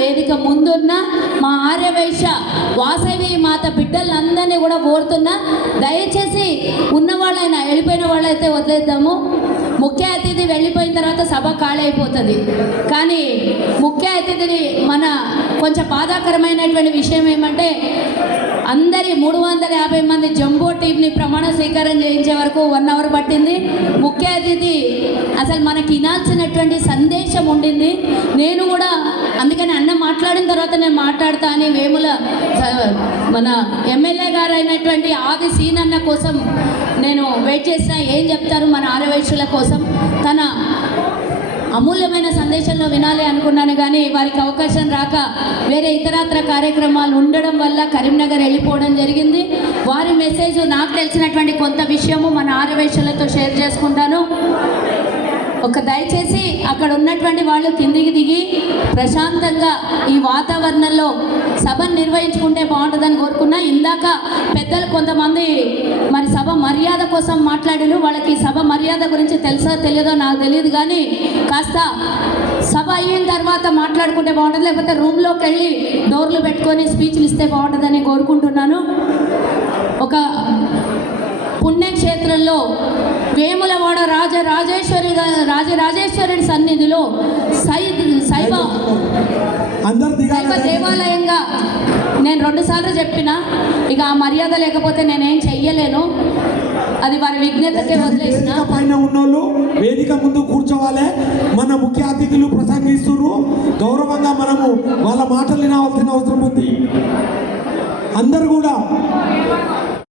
వేదిక ముందున్న మా ఆర్యవైశ్య వాసవి మాత బిడ్డలందరినీ కూడా కోరుతున్నా. దయచేసి ఉన్న వాళ్ళైనా వెళ్ళిపోయిన వాళ్ళైతే వదిలేద్దాము. ముఖ్య అతిథి వెళ్ళిపోయిన తర్వాత సభ ఖాళీ అయిపోతుంది. కానీ ముఖ్య అతిథిని మన కొంచెం బాధాకరమైనటువంటి విషయం ఏమంటే అందరి మూడు వందల యాభై మంది జంబో టీంని ప్రమాణ స్వీకారం చేయించే వరకు వన్ అవర్ పట్టింది. ముఖ్య అతిథి అసలు మనకి ఇనాల్సినటువంటి సందేశం ఉండింది. నేను కూడా అందుకని అన్న మాట్లాడిన తర్వాత నేను మాట్లాడతా అని వేముల స- మన ఎమ్మెల్యే గారు అయినటువంటి ఆది సీన్ అన్న కోసం నేను వెయిట్ చేసిన ఏం చెప్తారు మన ఆరవయసుల కోసం? తన అమూల్యమైన సందేశంలో వినాలి అనుకున్నాను కానీ వారికి అవకాశం రాక వేరే ఇతరాత్ర కార్యక్రమాలు ఉండడం వల్ల కరీంనగర్ వెళ్ళిపోవడం జరిగింది. వారి మెసేజ్ నాకు తెలిసినటువంటి కొంత విషయము మన ఆరవేశలతో షేర్ చేసుకుంటాను. ఒక దయచేసి అక్కడ ఉన్నటువంటి వాళ్ళు కిందికి దిగి ప్రశాంతంగా ఈ వాతావరణంలో సభను నిర్వహించుకుంటే బాగుంటుందని కోరుకున్నా. ఇందాక పెద్దలు కొంతమంది మరి సభ మర్యాద కోసం మాట్లాడారు. వాళ్ళకి సభ మర్యాద గురించి తెలుసో తెలియదో నాకు తెలియదు కానీ కాస్త సభ అయిన తర్వాత మాట్లాడుకుంటే బాగుంటుంది. లేకపోతే రూమ్లోకి వెళ్ళి డోర్లు పెట్టుకొని స్పీచ్లు ఇస్తే బాగుంటుందని కోరుకుంటున్నాను. ఒక పుణ్యక్షేత్రంలో వేములవాడ రాజ రాజేశ్వరి రాజరాజేశ్వరుడి సన్నిధిలో సై అందరు దేవాలయంగా నేను రెండుసార్లు చెప్పిన ఇక ఆ మర్యాద లేకపోతే నేనేం చెయ్యలేను. అది వారి విజ్ఞతకే వదిలేసిన. పైన ఉన్నోళ్ళు వేదిక ముందు కూర్చోవాలి. మన ముఖ్య అతిథులు ప్రసంగిస్తున్నారు గౌరవంగా మనము వాళ్ళ మాటలు వినాల్సిన అవసరం ఉంది. అందరు కూడా